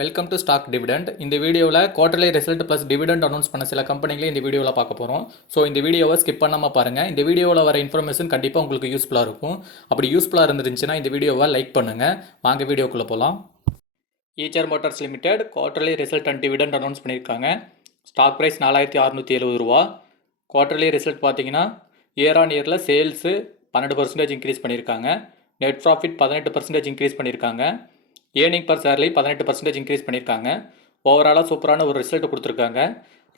Welcome to stock dividend. இந்த வீடியோவில் quarterly result plus dividend announce பண்ண சில கம்பெனிகளை இந்த வீடியோவில் பார்க்க போகிறோம். ஸோ இந்த வீடியோவை ஸ்கிப் பண்ணாமல் பாருங்கள். இந்த வீடியோவில் வர இன்ஃபர்மேஷன் கண்டிப்பாக உங்களுக்கு யூஸ்ஃபுல்லாக இருக்கும். அப்படி யூஸ்ஃபுல்லாக இருந்துருந்துச்சுன்னா இந்த வீடியோவை லைக் பண்ணுங்கள். வாங்க வீடியோக்குள்ளே போகலாம். Eicher Motors limited quarterly result and dividend announce பண்ணியிருக்காங்க. ஸ்டாக் ப்ரைஸ் 4670 ரூபா. குவார்டர்லி ரிசல்ட் பார்த்தீங்கன்னா இயர் ஆன் இயரில் சேல்ஸு 12% இன்க்ரீஸ் பண்ணியிருக்காங்க. நெட் ப்ராஃபிட் 18% இன்க்ரீஸ் பண்ணியிருக்காங்க. ஏர்னிங் பர் ஷேர்லி 18% இன்க்ரீஸ் பண்ணியிருக்காங்க. ஓவராலாக சூப்பரான ஒரு ரிசல்ட் கொடுத்துருக்காங்க.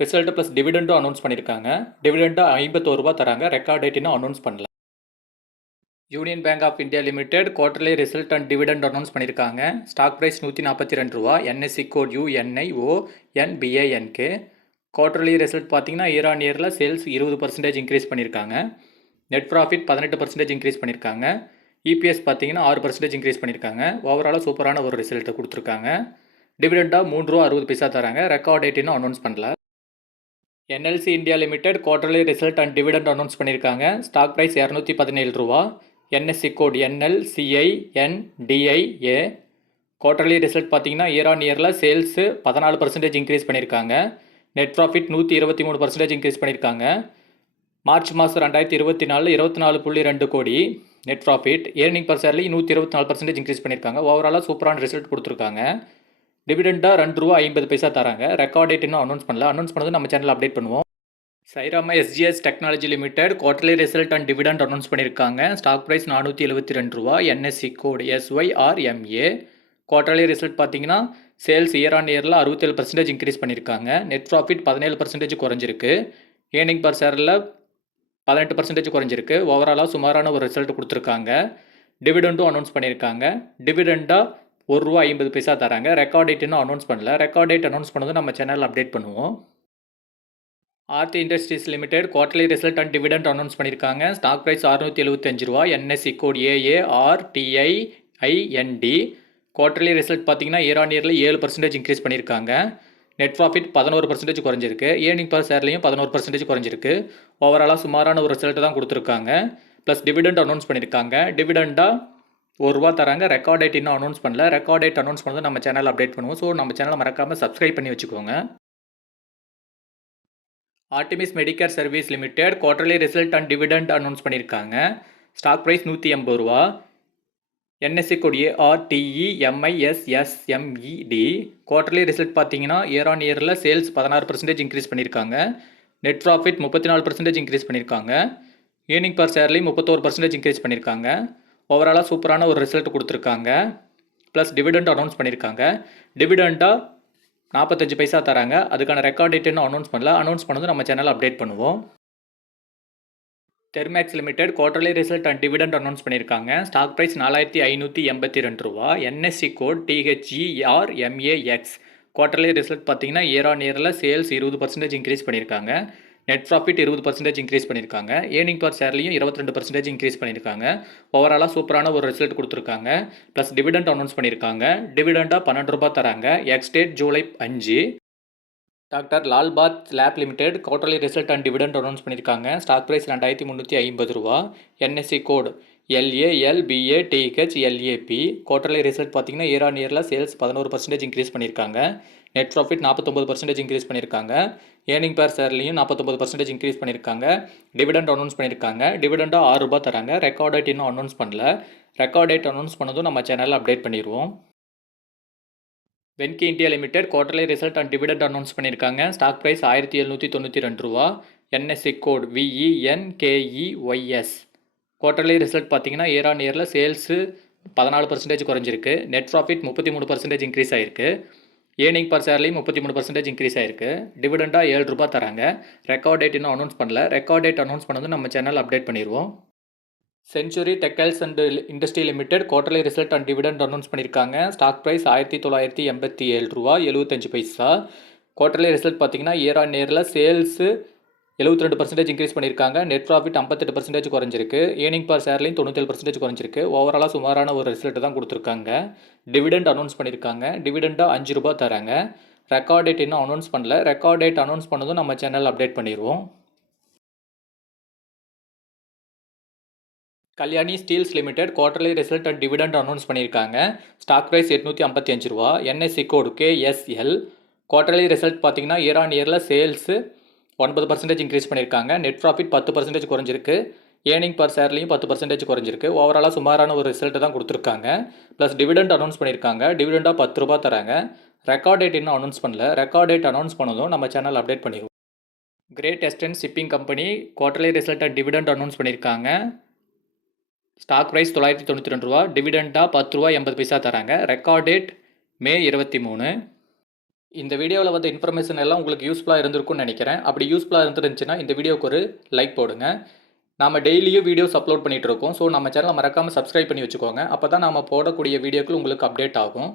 ரிசல்ட் ப்ளஸ் டிவிடெண்டும் அனௌன்ஸ் பண்ணியிருக்காங்க. டிவிடெண்ட்டாக 51 ரூபா தராங்க. ரெக்கார்ட் டேட் இன்னும் அனௌன்ஸ் பண்ணல. Union bank of India limited quarterly result and dividend announce பண்ணியிருக்காங்க. ஸ்டாக் ப்ரைஸ் 142 ரூபா. NSE code UNIONBANK. Quarterly result பார்த்தீங்கன்னா இயர் ஆன் இயரில் சேல்ஸ் 20% இன்க்ரீஸ் பண்ணியிருக்காங்க. நெட் ப்ராஃபிட் 18% இன்க்ரீஸ் பண்ணியிருக்காங்க. இபிஎஸ் பார்த்தீங்கன்னா 6% இன்க்ரீஸ் பண்ணியிருக்காங்க. ஓவராலாக சூப்பரான ஒரு ரிசல்ட்டை கொடுத்துருக்காங்க. டிவிடெண்டாக 3 ரூபா 60 பைசா தராங்க. ரெக்கார்ட் டேட் இன்னும் அனௌன்ஸ் பண்ணல. NLC India limited quarterly result and dividend announce பண்ணியிருக்காங்க. ஸ்டாக் ப்ரைஸ் 217 ரூபா. NSE code NLCINDIA. Quarterly result பார்த்தீங்கன்னா இயர் ஆன் இயரில் சேல்ஸு 14% இன்க்ரீஸ் பண்ணியிருக்காங்க. நெட் ப்ராஃபிட் 123% இன்க்ரீஸ் பண்ணியிருக்காங்க. மார்ச் மாதம் 2024 24.2 கோடி நெட் ப்ராஃபிட். ஏர்னிங் பர் ஷேர்லி 124% இன்க்ரீஸ் பண்ணியிருக்காங்க. ஓவராலாக சூப்பரான ரிசல்ட் கொடுத்துருக்காங்க. டிவிடெண்டாக 2 ரூபா 50 பைசா தராங்க. ரெக்கார்ட் டேட் இன்னும் அனௌன்ஸ் பண்ணல. அனௌன்ஸ் பண்ணது நம்ம சேனலில் அப்டேட் பண்ணுவோம். Syrma SGS technology limited quarterly result and dividend announce பண்ணியிருக்காங்க. ஸ்டாக் ப்ரைஸ் 472 ரூபா. NSE code SYRMA. Quarterly result பார்த்தீங்கன்னா சேல்ஸ் இயர் ஆன் இயரில் 67% இன்க்ரீஸ் பண்ணியிருக்காங்க. நெட் ப்ராஃபிட் 17% குறைஞ்சிருக்கு. ஏர்னிங் பர் ஷேரில் 18% குறைஞ்சிருக்கு. ஓவராலாக சுமாரான ஒரு ரிசல்ட் கொடுத்துருக்காங்க. டிவிடெண்டும் அனௌன்ஸ் பண்ணியிருக்காங்க. டிவிடெண்டாக 1 ரூபா 50 பைசா தராங்க. ரெக்கார்ட் டேட் இன்னும் அனௌன்ஸ் பண்ணல. ரெக்கார்ட் டேட் அனௌன்ஸ் பண்ணதும் நம்ம சேனலில் அப்டேட் பண்ணுவோம். Aarti industries limited quarterly result and dividend announce பண்ணியிருக்காங்க. ஸ்டாக் ப்ரைஸ் 675 ரூபா. NSE code AARTIIND. Quarterly result பார்த்தீங்கன்னா இயர் ஆன் இயரில் 7% இன்க்ரீஸ் பண்ணியிருக்காங்க. நெட் ப்ராஃபிட் 11% குறைஞ்சிருக்கு. ஏர்னிங் பர் ஷேர்லையும் 11% குறைஞ்சிருக்கு. ஓவராலாக சுமாரான ஒரு ரிசல்ட் தான் கொடுத்துருக்காங்க. ப்ளஸ் டிவிடெண்ட் அனௌன்ஸ் பண்ணியிருக்காங்க. டிவிடெண்டாக 1 ரூபா தராங்க. ரெக்கார்ட் டேட் இன்னும் அனௌன்ஸ் பண்ணல. ரெக்கார்ட் டேட் அனௌன்ஸ் பண்ணது நம்ம சேனல் அப்டேட் பண்ணுவோம். ஸோ நம்ம சேனலை மறக்காமல் சப்ஸ்கிரைப் பண்ணி வச்சுக்கோங்க. Artemis Medicare service limited quarterly result and dividend announce பண்ணியிருக்காங்க. ஸ்டாக் ப்ரைஸ் 180 ரூபா. NSE code ARTEMISSMED. Quarterly result பார்த்தீங்கன்னா இயர் ஆன் இயரில் சேல்ஸ் 16% இன்க்ரீஸ் பண்ணியிருக்காங்க. நெட் ப்ராஃபிட் 34% இன்க்ரீஸ் பண்ணியிருக்காங்க. ஏர்னிங் பர் ஷேர்லி 31% இன்க்ரீஸ் பண்ணியிருக்காங்க. ஓவராலாக சூப்பரான ஒரு ரிசல்ட் கொடுத்துருக்காங்க. ப்ளஸ் டிவிடெண்ட் அனௌன்ஸ் பண்ணியிருக்காங்க. டிவிடெண்டாக 45 பைசா தராங்க. அதுக்கான ரெக்கார்ட் டேட் இன்னும் அனௌன்ஸ் பண்ணல. அனௌன்ஸ் பண்ணது நம்ம சேனல் அப்டேட் பண்ணுவோம். Thermax Limited quarterly result and dividend announce பண்ணியிருக்காங்க. ஸ்டாக் ப்ரைஸ் 4582 ரூபா. NSE code THERMAX. Quarterly result பார்த்தீங்கன்னா இயர் ஆன் இயரில் சேல்ஸ் 20% இன்க்ரீஸ் பண்ணியிருக்காங்க. நெட் ப்ராஃபிட் 20% இன்க்ரீஸ் பண்ணியிருக்காங்க. ஏர்னிங் பர் ஷேர்லையும் 22% இன்க்ரீஸ் பண்ணியிருக்காங்க. ஓவராலாக சூப்பரான ஒரு ரிசல்ட் கொடுத்துருக்காங்க. ப்ளஸ் டிவிடெண்ட் அனௌன்ஸ் பண்ணியிருக்காங்க. டிவிடெண்டாக 12 ரூபா தராங்க. Ex date July 5. Doctor Lal path lab limited quarterly result and dividend announce பண்ணியிருக்காங்க. ஸ்டாக் ப்ரைஸ் 2350 ரூபா. NSE code LALBATHLAP. Quarterly result பார்த்தீங்கன்னா இயர் ஆன் இயரில் சேல்ஸ் 11% இன்க்ரீஸ் பண்ணியிருக்காங்க. நெட் ப்ராஃபிட் 49% இன்க்ரீஸ் பண்ணியிருக்காங்க. ஏர்னிங் பர் ஷேர்லையும் 49% இன்க்ரீஸ் பண்ணியிருக்காங்க. டிவிடெண்ட் அனௌன்ஸ் பண்ணியிருக்காங்க. டிவிடெண்டாக 6 ரூபா தராங்க. ரெக்கார்ட் டேட் இன்னும் அனௌன்ஸ் பண்ணல. ரெக்கார்ட் டேட் அனௌன்ஸ் பண்ணதும் நம்ம சேனலில் அப்டேட் பண்ணிடுவோம். Venky India limited quarterly result and dividend announce பண்ணியிருக்காங்க. ஸ்டாக் ப்ரைஸ் 1792 ரூபா. NSE code VENKEYS. Quarterly result பார்த்தீங்கன்னா இயர் ஆன் இயரில் சேல்ஸு 14% குறைஞ்சிருக்கு. நெட் ப்ராஃபிட் 33% இன்க்ரீஸ் ஆகிருக்கு. ஏர்னிங் பர் ஷேர்லையும் 33% இன்க்ரீஸ் ஆகிருக்கு. டிவிடெண்டாக 7 ரூபா தராங்க. ரெக்கார்ட் டேட் இன்னும் அனௌன்ஸ் பண்ணல. ரெக்கார்ட் டேட் அனௌன்ஸ் பண்ணது நம்ம சேனல் அப்டேட் பண்ணிடுவோம். Century textiles and industry limited quarterly result and dividend announce பண்ணியிருக்காங்க. ஸ்டாக் ப்ரைஸ் 1987 ரூபா 75 பைசா. குவார்டர்லி ரிசல்ட் பார்த்தீங்கன்னா இயர் ஆன் இயரில் சேல்ஸு 72% இன்க்ரீஸ் பண்ணியிருக்காங்க. நெட் ப்ராஃபிட் 58% குறைஞ்சிருக்கு. ஏர்னிங் பர் ஷேர்லையும் 97% குறைஞ்சிருக்கு. ஓவராலாக சுமாரான ஒரு ரிசல்ட் தான் கொடுத்துருக்காங்க. டிவிடெண்ட் அனௌன்ஸ் பண்ணியிருக்காங்க. டிவிடெண்டாக 5 ரூபா தராங்க. ரெக்கார்ட் டேட் இன்னும் அனௌன்ஸ் பண்ணல. ரெக்கார்ட் டேட் அனௌன்ஸ் பண்ணதும் நம்ம சேனல் அப்டேட் பண்ணிடுவோம். Kalyani Steeles limited quarterly result and dividend announce பண்ணியிருக்காங்க. ஸ்டாக் ப்ரைஸ் ரூ. 855. என்எஸ்சி கோடு KSL. குவார்டர்லி ரிசல்ட் பார்த்தீங்கன்னா இயர் ஆன் இயரில் சேல்ஸு 9% இன்க்ரீஸ் பண்ணியிருக்காங்க. நெட் ப்ராஃபிட் 10% குறைஞ்சிருக்கு. ஏர்னிங் பர் ஷேர்லையும் 10% குறைஞ்சிருக்கு. ஓவராலாக சுமாரான ஒரு ரிசல்ட் தான் கொடுத்துருக்காங்க. ப்ளஸ் டிவிடெண்ட் அனௌன்ஸ் பண்ணியிருக்காங்க. டிவிடெண்டாக ரூ. 10 தராங்க. ரெக்கார்ட் டேட் இன்னும் அனௌன்ஸ் பண்ணல. ரெக்கார்ட் டேட் அனௌன்ஸ் பண்ணதும் நம்ம சேனல் அப்டேட் பண்ணிடுவோம். Great eastern shipping company quarterly result and dividend announce பண்ணியிருக்காங்க. ஸ்டாக் ப்ரைஸ் ரூ. 992. டிவிடெண்டாக ரூ. 10.80 தராங்க. Record date May 23. இந்த வீடியோவில் வந்த இன்ஃபர்மேஷன் எல்லாம் உங்களுக்கு யூஸ்ஃபுல்லாக இருந்திருக்கும்னு நினைக்கிறேன். அப்படி யூஸ்ஃபுல்லாக இருந்துருந்துச்சுன்னா இந்த வீடியோக்கு ஒரு லைக் போடுங்க. நாம் டெய்லியும் வீடியோஸ் அப்லோட் பண்ணிகிட்டு இருக்கோம். ஸோ நம்ம சேனலை மறக்காமல் சப்ஸ்கிரைப் பண்ணி வச்சுக்கோங்க. அப்போ தான் நாம் போடக்கூடிய வீடியோக்கள் உங்களுக்கு அப்டேட் ஆகும்.